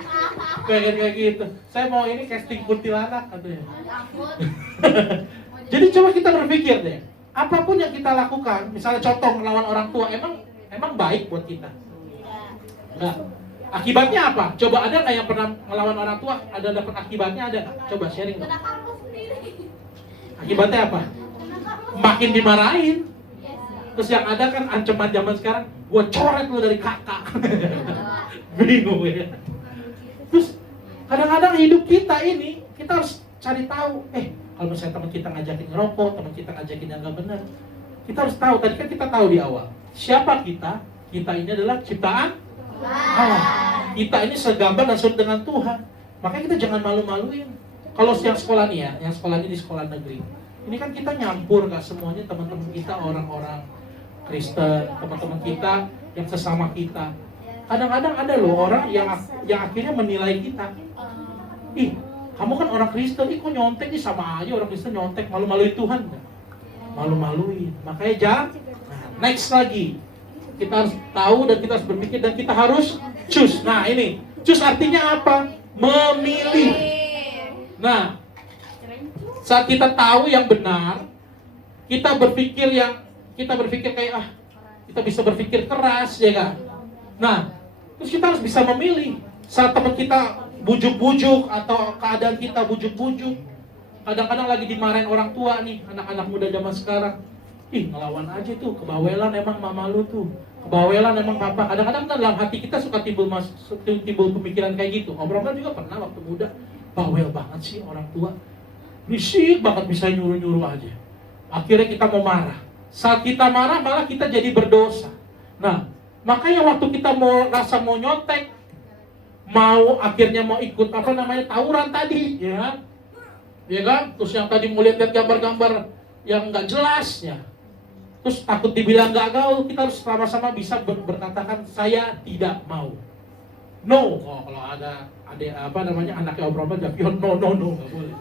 Kayak gitu. Saya mau ini casting kuntilanak katanya. Jadi coba kita berpikir deh. Apapun yang kita lakukan, misalnya contoh melawan orang tua, emang baik buat kita? Enggak. Akibatnya apa? Coba ada nggak yang pernah melawan orang tua? Ada dapat akibatnya ada nggak? Coba sharing dong. Akibatnya apa? Makin dimarahin. Terus yang ada kan ancaman zaman sekarang, gua coret lu dari kakak. Bingung ya. Terus kadang-kadang hidup kita ini, kita harus cari tahu. Kalau misalnya teman kita ngajakin ngerokok, teman kita ngajakin yang nggak benar, kita harus tahu. Tadi kan kita tahu di awal, siapa kita? Kita ini adalah ciptaan Allah. Kita ini segambar dan serupa dengan Tuhan. Makanya kita jangan malu-maluin. Kalau yang sekolah nih ya, yang sekolah ini di sekolah negeri, ini kan kita nyampur nggak semuanya teman-teman kita orang-orang Kristen, teman-teman kita yang sesama kita. Kadang-kadang ada loh orang yang akhirnya menilai kita. Kamu kan orang Kristen, kok nyontek nih, sama aja orang Kristen nyontek, malu-maluin Tuhan nggak? Malu-maluin. Makanya jangan. Next lagi, kita harus tahu dan kita harus berpikir dan kita harus choose. Nah ini, choose artinya apa? Memilih. Nah, saat kita tahu yang benar, kita berpikir kayak kita bisa berpikir keras ya kan. Nah, terus kita harus bisa memilih. Saat teman kita bujuk-bujuk atau keadaan kita bujuk-bujuk, kadang-kadang lagi dimarahin orang tua nih, anak-anak muda zaman sekarang. Ngelawan aja tuh, kebawelan emang mama lu tuh, kebawelan emang papa. Kadang-kadang dalam hati kita suka timbul pemikiran kayak gitu. Obrolan juga pernah waktu muda, bawel banget sih orang tua, berisik banget, bisa nyuruh-nyuruh aja. Akhirnya kita mau marah. Saat kita marah malah kita jadi berdosa. Nah, makanya waktu kita mau nyontek, akhirnya mau ikut tawuran tadi, ya kan? Terus yang tadi mau lihat gambar-gambar yang nggak jelas ya, terus takut dibilang gagal, kita harus sama-sama bisa berkatakan saya tidak mau. No, kalau ada anaknya Om Roman Japion, no, nggak boleh.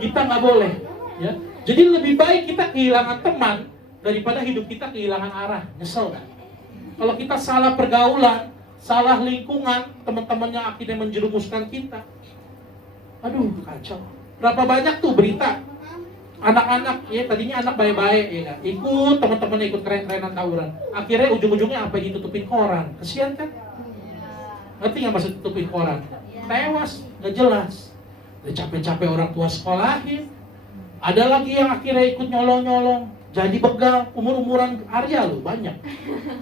Kita nggak boleh, ya. Jadi lebih baik kita kehilangan teman daripada hidup kita kehilangan arah. Nyesel kan? Kalau kita salah pergaulan, salah lingkungan, teman-temannya akhirnya menjerumuskan kita. Aduh, kacau. Berapa banyak tuh berita anak-anak, ya tadinya anak baik-baik ya kan? Ikut teman-temannya ikut keren-kerenan tawuran. Akhirnya ujung-ujungnya apa? Ditutupin koran. Kesian kan? Ngerti nggak maksud tutupin koran? Tewas, nggak jelas. Udah capek-capek orang tua sekolahin. Ada lagi yang akhirnya ikut nyolong-nyolong, jadi begal. Umur-umuran Arya loh banyak.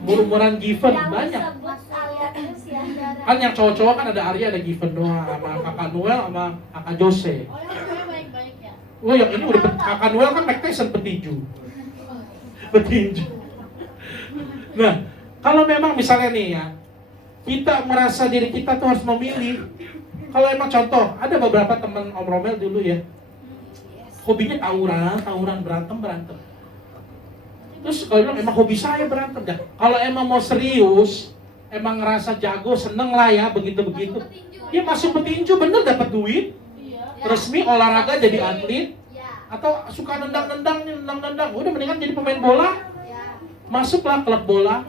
Umur-umuran Given banyak. Kan yang cowok-cowok kan ada Arya, ada Given doang, sama kakak Noel, sama kakak Jose. Oh, yang cewek banyak-banyak ya? Oh yang ini udah kakak Noel kan Mike Tyson petinju. Nah, kalau memang misalnya nih ya, kita merasa diri kita tuh harus memilih. Kalau emang contoh, ada beberapa teman Om Romel dulu ya, hobinya tawuran, berantem. Terus kalau bilang emang hobi saya berantem ya. Kalau emang mau serius, emang ngerasa jago, seneng lah ya begitu-begitu. Dia masuk petinju bener dapat duit, resmi olahraga jadi atlet, atau suka nendang, udah mendingan jadi pemain bola, masuklah klub bola.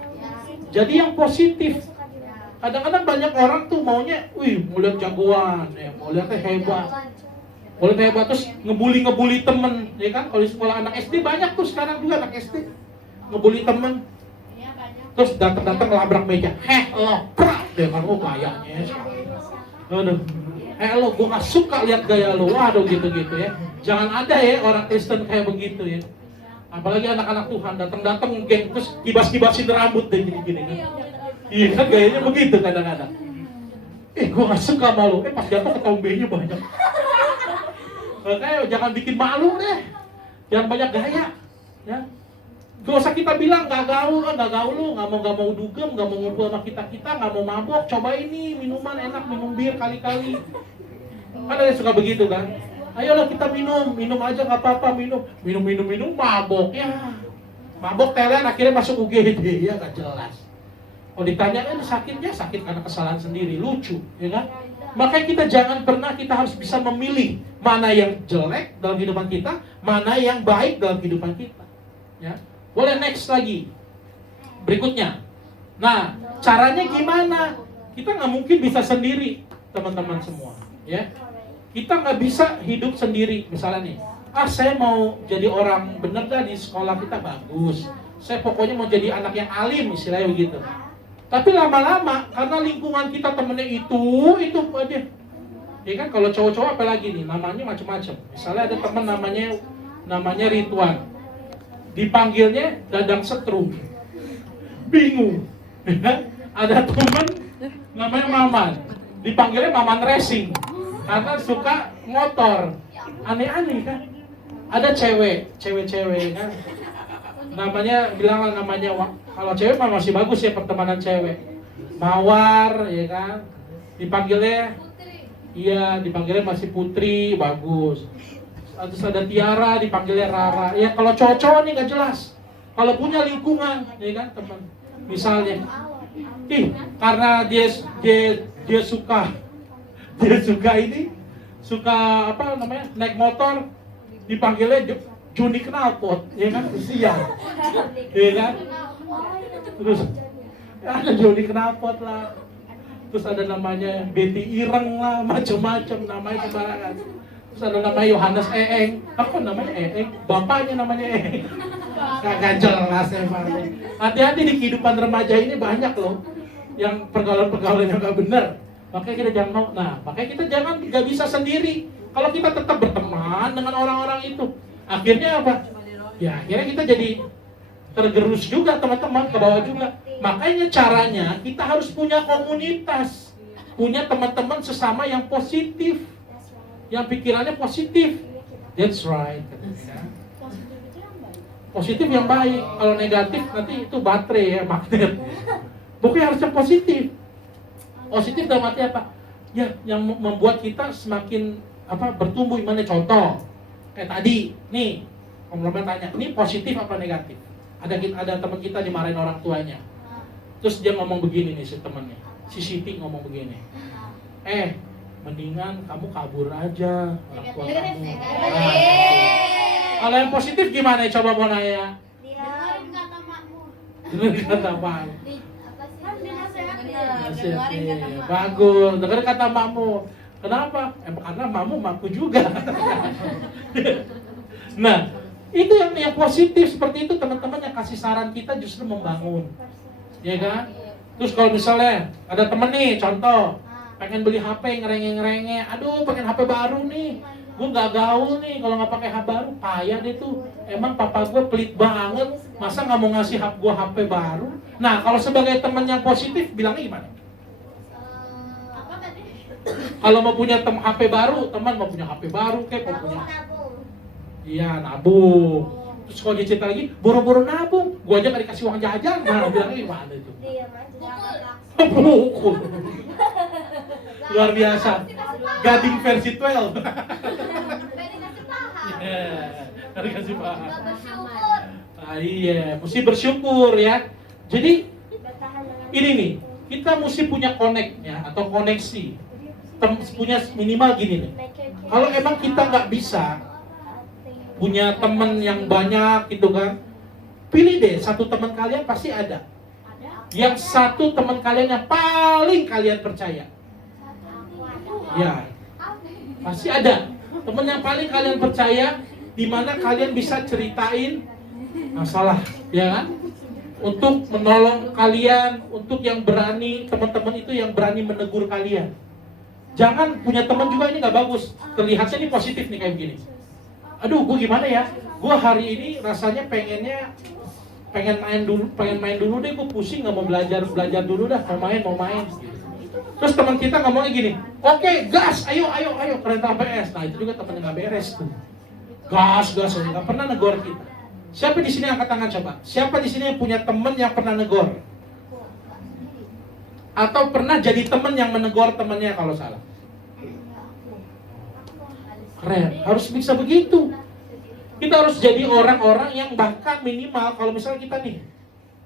Jadi yang positif. Kadang-kadang banyak orang tuh maunya, mau lihat jagoan, ya, mau lihatnya hebat. Mau lihat hebat terus ngebully temen, ya kan? Kalau di sekolah anak SD banyak tuh sekarang juga anak SD ngebully temen. Terus datang ngelabrak meja, lo, prak, deh kan, gayanya. Aduh, lo, gue gak suka lihat gaya lo, waduh gitu-gitu ya. Jangan ada ya orang Kristen kayak begitu ya. Apalagi anak-anak Tuhan datang geng terus kibas-kibasin rambut deh gini-gini kan. Iya kan gayanya begitu kadang-kadang. Gue gak suka malu, pas jatuh ketombenya banyak. Makanya jangan bikin malu deh. Jangan banyak gaya ya. Gak usah kita bilang gak gaul lu, gak mau dugem, gak mau ngumpul sama kita, gak mau mabok, coba ini minuman enak, minum bir kali-kali. Kan ada yang suka begitu kan? Ayolah kita minum aja gak apa-apa, minum, mabok ya. Mabok teler akhirnya masuk UGD, ya gak jelas. Kalau ditanya, sakitnya sakit karena kesalahan sendiri, lucu, ya kan? Makanya kita jangan pernah, kita harus bisa memilih mana yang jelek dalam kehidupan kita, mana yang baik dalam kehidupan kita. Ya. Boleh next lagi. Berikutnya. Nah, caranya gimana? Kita nggak mungkin bisa sendiri, teman-teman semua. Ya. Kita nggak bisa hidup sendiri. Misalnya nih, saya mau jadi orang bener dah di sekolah kita bagus. Saya pokoknya mau jadi anak yang alim, istilahnya begitu. Tapi lama-lama, karena lingkungan kita temennya itu aja. Ya kan, kalau cowok-cowok apalagi nih, namanya macam-macam. Misalnya ada teman namanya Ridwan. Dipanggilnya Dadang Setrum, bingung. Ada teman namanya Maman, dipanggilnya Maman Racing karena suka motor, aneh-aneh kan. Ada cewek kan, namanya kalau cewek mah masih bagus ya pertemanan cewek, Mawar ya kan, dipanggilnya masih Putri, bagus. Terus ada Tiara, dipanggilnya Rara. Ya kalau cowok-cowok nih gak jelas. Kalau punya lingkungan, ya kan teman. Misalnya, karena dia suka naik motor, dipanggilnya Juni Knalpot, ya kan, siang, ya kan. Terus ada Juni Knalpot lah. Terus ada namanya Betty Ireng lah, macam-macam namanya sembarangan. Terus ada namanya Yohanes Eeng. Apa namanya Eeng? Bapaknya namanya Eeng. Kagak jelas emang. Hati-hati di kehidupan remaja ini banyak loh yang pergaulan-pergaulan yang gak benar. Makanya kita jangan mau. Nah, makanya kita gak bisa sendiri. Kalau kita tetap berteman dengan orang-orang itu, akhirnya apa? Ya, akhirnya kita jadi tergerus juga teman-teman, ke bawah juga. Makanya caranya kita harus punya komunitas, punya teman-teman sesama yang positif, yang pikirannya positif. That's right. Positif yang baik. Kalau negatif nanti itu baterai ya, magnet. Pokoknya harus yang positif. Positif dalam arti apa? Ya, yang membuat kita semakin bertumbuh imannya. Contoh kayak tadi nih, Om Roman tanya, ini positif apa negatif? Ada teman kita dimarahin orang tuanya. Terus dia ngomong begini nih si temannya, si Siti ngomong begini, mendingan kamu kabur aja orang tua kamu. Kalau yang positif gimana? Coba mau nanya. Dengerin kata makmu. Dengerin kata makmu. Dengerin kata makmu. Bagus, dengerin kata makmu. Kenapa? Karena makmu makku juga. Nah, itu yang positif seperti itu, teman-teman, yang kasih saran kita justru membangun. Ya kan? Terus kalau misalnya ada temen nih, contoh pengen beli HP ngerenge-ngerenge, aduh pengen HP baru nih, gue gak gaul nih kalau nggak pakai HP baru, payah deh tuh. Emang papa gue pelit banget, masa nggak mau ngasih gue HP baru? Nah, kalau sebagai teman yang positif, bilangnya gimana? Apa tadi? Kalau mau punya HP baru, teman mau punya HP baru, kayak mau punya, iya nabung. Terus kalau dia cerita lagi, boro-boro nabung, gua aja gak dikasih uang jajan. Nah, bilangnya gimana itu? Diam aja. Pukul. Luar biasa. Gading versi 12. Beri kasih paham. Harus kasih paham. Gak bersyukur. Iya, mesti bersyukur ya. Jadi Bertahan dengan ini nih, kita mesti punya connect ya atau koneksi. Punya minimal gini nih. Kalau emang kita nggak bisa punya teman yang banyak gitu kan, pilih deh satu teman kalian pasti ada. Yang satu teman kalian yang paling kalian percaya. Ya, pasti ada teman yang paling kalian percaya, di mana kalian bisa ceritain masalah, ya kan? Untuk menolong kalian, untuk yang berani, teman-teman itu yang berani menegur kalian. Jangan punya teman juga ini nggak bagus. Terlihatnya ini positif nih kayak begini. Aduh, gue gimana ya? Gue hari ini rasanya pengen main dulu deh. Gue pusing nggak mau belajar dulu dah. Mau main. Terus teman kita ngomongnya gini, oke, gas, ayo kereta PS. Nah itu juga teman yang nggak beres tuh. Gas, nggak pernah negor kita. Siapa di sini angkat tangan coba? Siapa di sini yang punya teman yang pernah negor? Atau pernah jadi teman yang menegur temannya kalau salah? Keren, harus bisa begitu. Kita harus jadi orang-orang yang bahkan minimal kalau misalnya kita nih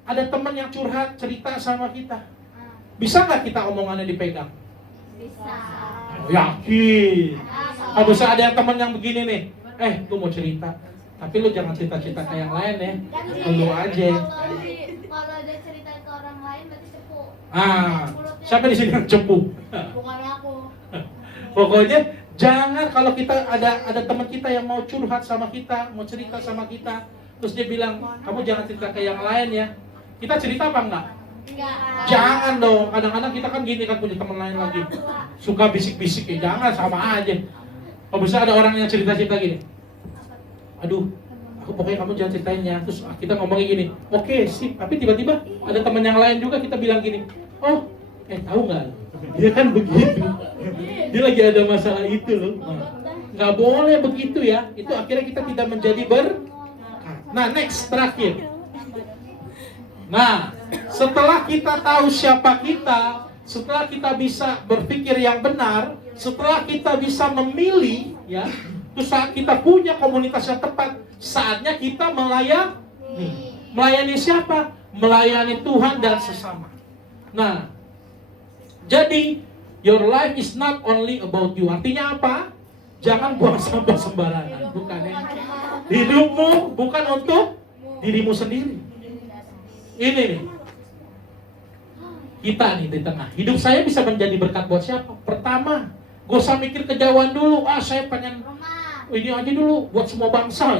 ada teman yang curhat cerita sama kita, bisa nggak kita omongannya dipegang? Bisa. Yakin? Kalau misalnya ada teman yang begini nih, gue mau cerita, tapi lu jangan cerita-cerita ke yang lain ya, lu aja. Kalau dia cerita ke orang lain berarti cepu. Siapa di sini yang cepu? Bukan aku. Pokoknya jangan kalau kita ada teman kita yang mau curhat sama kita, mau cerita sama kita, terus dia bilang, kamu jangan cerita ke yang lain ya. Kita cerita apa enggak? Enggak. Jangan dong. Kadang-kadang kita kan gini kan punya teman lain lagi, suka bisik-bisik ya. Jangan, sama aja. Kalau bisa ada orang yang cerita-cerita gini, aduh, aku pokoknya kamu jangan ceritain ya. Terus kita ngomongnya gini, oke sip. Tapi tiba-tiba ada teman yang lain juga kita bilang gini, oh, tahu nggak? Dia kan begitu. Dia lagi ada masalah itu loh. Nggak boleh begitu ya. Itu akhirnya kita tidak menjadi berkat. Nah, next terakhir. Nah, setelah kita tahu siapa kita, setelah kita bisa berpikir yang benar, setelah kita bisa memilih, ya, terus saat kita punya komunitas yang tepat, saatnya kita melayani. Melayani siapa? Melayani Tuhan dan sesama. Nah, jadi your life is not only about you. Artinya apa? Jangan buang sampah sembarangan, bukan ya? Hidupmu bukan untuk dirimu sendiri. Ini nih, kita nih di tengah. Hidup saya bisa menjadi berkat buat siapa? Pertama, gak usah mikir kejauhan dulu. Saya pengen ini aja dulu buat semua bangsa.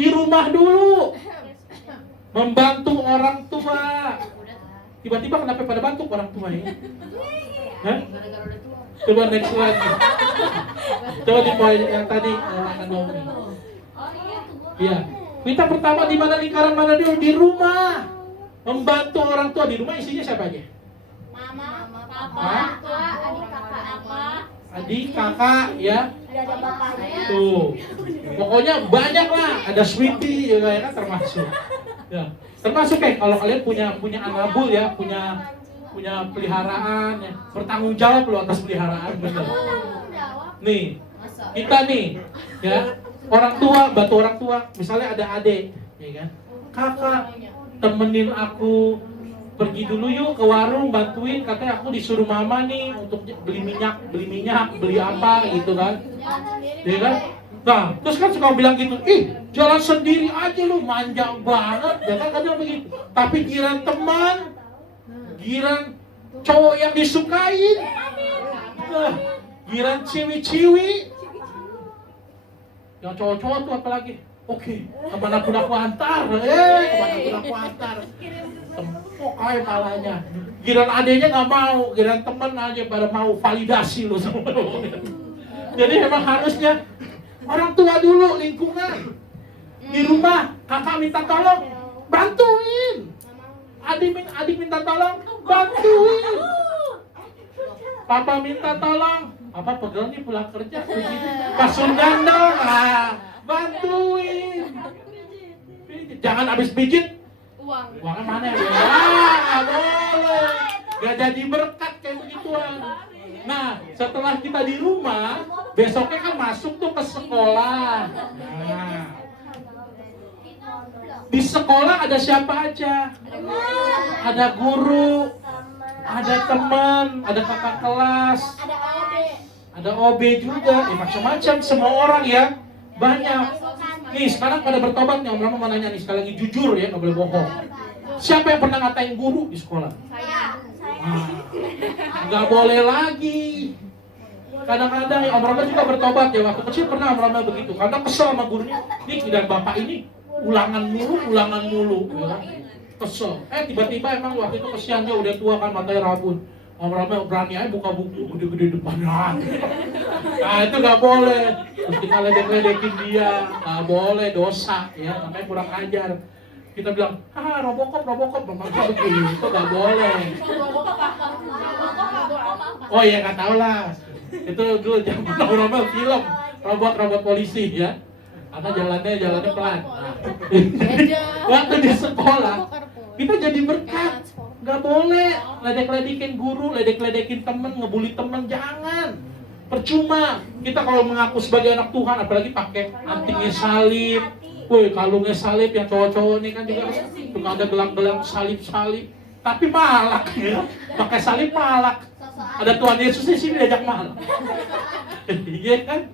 Di rumah dulu, membantu orang tua. Tiba-tiba kenapa pada bantu orang tua ya? Hah? Coba next lagi. Coba di poin yang tadi Naomi. Iya. Kita pertama di mana, lingkaran mana dulu? Di rumah. Membantu orang tua. Di rumah isinya siapa aja? Mama, Hah? papa, adik kakak apa? Adik, kakak, ya. Ada bapaknya. Tuh. Pokoknya banyak lah. Ada sweetie juga ya kan termasuk. Ya. Termasuk kalau kalian punya anabul ya, punya peliharaan ya. Bertanggung jawab loh atas peliharaan, bener. Nih, kita nih ya, orang tua, bantu orang tua. Misalnya ada adik, ya kan? Kakak, temenin aku pergi dulu yuk ke warung, bantuin. Katanya aku disuruh mama nih untuk beli minyak, beli apa gitu kan? Ya kan? Nah, terus kan suka bilang gitu, jalan sendiri aja lu, manja banget, ya kan kadang begitu. Tapi giran teman, giran cowok yang disukain, giran ciwi-ciwi, yang cowok-cowok tuh apalagi, oke, kemanapun aku antar, kemanapun aku antar, tempok aja palanya. Giran adenya nggak mau, giran teman aja pada mau validasi lu semua. Jadi emang harusnya orang tua dulu, lingkungan. Di rumah, kakak minta tolong, bantuin. Adik minta tolong, bantuin. Papa minta tolong, papa pegel nih pulang kerja begini. Pas Sundan dong, bantuin. jangan habis pijit Uang. uangnya mana ya? Nggak boleh. Nggak jadi berkat kayak begituan. Nah, setelah kita di rumah, besoknya kan masuk tuh ke sekolah. Nah, di sekolah ada siapa aja? Ada guru, ada teman, ada kakak kelas, ada OB juga, macam-macam, semua orang ya, banyak. Nih sekarang pada bertobat nih, Om Rama mau nanya nih sekali lagi jujur ya, nggak boleh bohong. Siapa yang pernah ngatain guru di sekolah? Nah, nggak boleh lagi. Kadang-kadang ya, Om Rama juga bertobat ya, waktu kecil pernah Om Rama begitu, karena kesel sama gurunya. Nih dan bapak ini ulangan mulu, ya. Kesel. Tiba-tiba emang waktu itu kesian dia udah tua kan, matanya rabun. Om Rama berani aja buka buku gede-gede depannya. Nah itu nggak boleh. Terus kita ledek-ledekin dia, nggak boleh, dosa ya, namanya kurang ajar. Kita bilang, Robocop, memangnya begitu, nggak boleh. Oh iya nggak tahu lah. Itu dulu zaman Om Rama film robot polisi ya. Karena jalannya pelan. Nah. Waktu di sekolah kita jadi berkat. Nggak boleh ledek-ledekin guru, ledek-ledekin temen, ngebully temen, jangan. Percuma. Kita kalau mengaku sebagai anak Tuhan, apalagi pakai antingnya salib, woi kalungnya salib, yang cowok-cowok ini kan juga suka ada gelang-gelang salib-salib. Tapi malak ya, pakai salib malak. Ada Tuhan Yesus di sini diajak malak. Iya kan?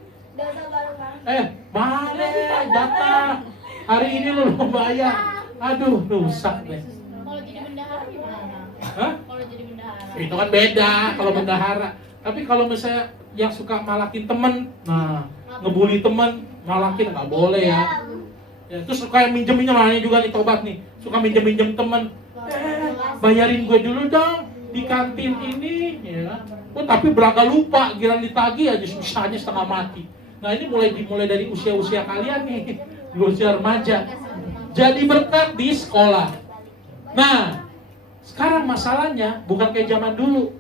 Mana data hari ini lu bayar. Aduh, rusak deh. Kalau jadi bendahara gimana? Hah? Kalau jadi bendahara. Itu kan beda kalau bendahara. Tapi kalau misalnya yang suka malakin temen, nah ngebully temen, malakin nggak boleh ya. Ya terus suka yang minjem-minjem, namanya juga nih tobat nih, suka minjem-minjem temen. Bayarin gue dulu dong di kantin ini, ya. Oh tapi beraga lupa, giliran ditagih aja susahnya setengah mati. Nah ini mulai dari usia-usia kalian nih, di usia remaja. Jadi berkat di sekolah. Nah, sekarang masalahnya bukan kayak zaman dulu.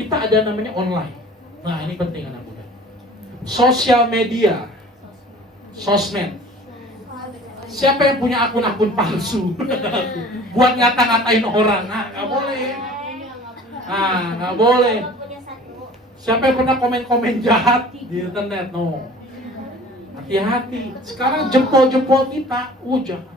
Kita ada namanya online. Nah, ini penting anak muda. Sosial media, sosmed. Siapa yang punya akun-akun palsu buat ngata-ngatain orang? Nah, nggak boleh. Nah, nggak boleh. Siapa yang pernah komen-komen jahat di internet? No. Hati-hati. Sekarang jempol-jempol kita, jahat.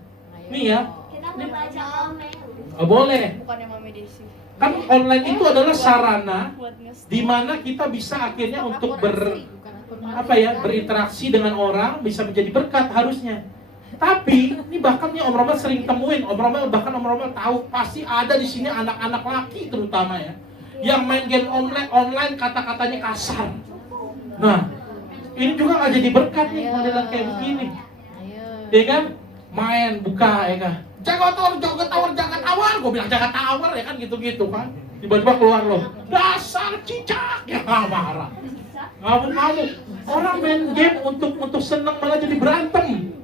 Nih ya. Kita mau baca komen. Nggak boleh. Bukannya Mami Desi. Kan online itu adalah sarana Buat nges. di mana kita bisa akhirnya untuk berinteraksi dengan orang, bisa menjadi berkat harusnya. Tapi ini bahkan nih Om Rama sering temuin, Om Rama tahu pasti ada di sini anak-anak laki terutama ya, yang main game online kata-katanya kasar. Nah, ini juga nggak jadi berkat nih modelan kayak begini. Ya kan? Main buka ya kan. Jangan tawar. Gue bilang jangan tawar ya kan gitu-gitu kan. Tiba-tiba keluar loh. Dasar cicak ya marah. Ngamuk-ngamuk. Orang main game untuk seneng malah jadi berantem.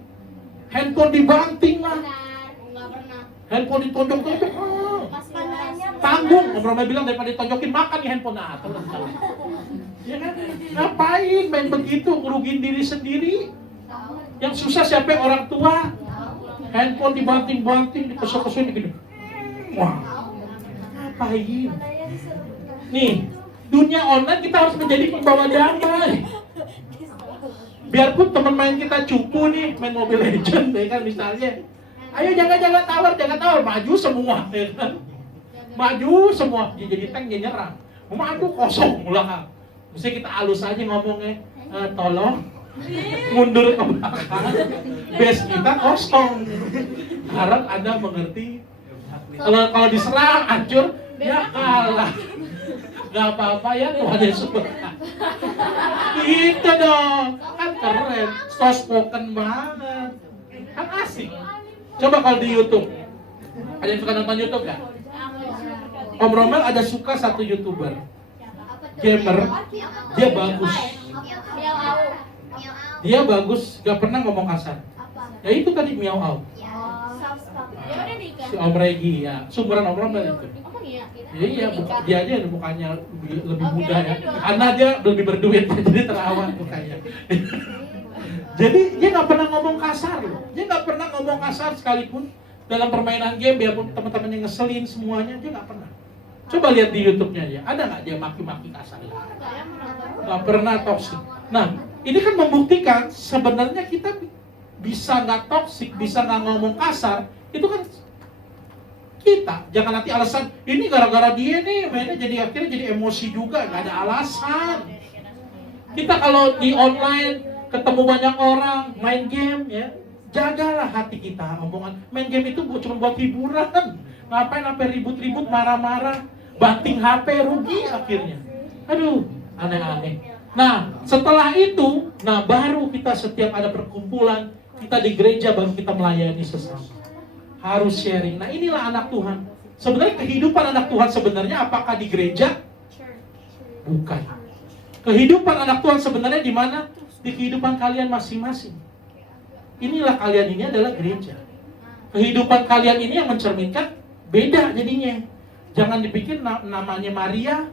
Handphone dibanting lah. Enggak pernah. Handphone ditonjok-tonjok. Masih Tanggung. Om Rama bilang daripada ditonjokin makan nih handphone. Nah, ya kan? Ngapain main begitu, ngerugiin diri sendiri. Yang susah siapa? Orang tua. Handphone dibanting-banting, dikesel-kesel gitu. Wah, ngapain? Nih, dunia online kita harus menjadi pembawa damai. Biarpun teman main kita cupu nih, main Mobile Legends, ya kan misalnya. Ayo jangan tawar, maju semua, ya kan? Maju semua, dia jadi tank, dia nyerang. Maju kosong belakang. Mesti kita halus aja ngomongnya, tolong mundur ke belakang, base kita kosong. Harap Anda mengerti. Kalau diserang hancur, ya kalah. Gak apa-apa ya Tuhan Yesus berkat. Gitu dong, kan keren, so spoken banget, kan asik. Coba kalau di YouTube, ada yang suka nonton YouTube gak? Om Romel ada suka satu YouTuber, gamer, dia bagus. Dia bagus, gak pernah ngomong kasar. Ya itu tadi miau au. Si Om Regi ya, sumuran Om Romel itu. Iya, dia aja mukanya lebih muda ya. Karena dia lebih berduit, jadi terawat mukanya. Jadi dia nggak pernah ngomong kasar loh. Dia nggak pernah ngomong ngomong kasar sekalipun. Dalam permainan game, biarpun teman-temannya ngeselin semuanya, dia nggak pernah. Coba lihat di YouTube-nya dia, ada nggak dia maki-maki kasar? Nggak pernah toksik. Nah, ini kan membuktikan sebenarnya kita bisa nggak toksik, bisa nggak ngomong kasar, itu kan kita. Jangan nanti alasan, ini gara-gara dia nih, mainnya jadi akhirnya jadi emosi juga, nggak ada alasan. Kita kalau di online, ketemu banyak orang, main game, ya, jagalah hati kita, omongan. Main game itu cuma buat hiburan. Ngapain sampai ribut-ribut, marah-marah, banting HP, rugi akhirnya. Aduh, aneh-aneh. Nah, setelah itu, baru kita setiap ada perkumpulan, kita di gereja baru kita melayani sesama. Harus sharing. Nah, inilah anak Tuhan. Sebenarnya kehidupan anak Tuhan sebenarnya apakah di gereja? Bukan. Kehidupan anak Tuhan sebenarnya di mana? Di kehidupan kalian masing-masing. Inilah kalian ini adalah gereja. Kehidupan kalian ini yang mencerminkan beda jadinya. Jangan dipikir namanya Maria,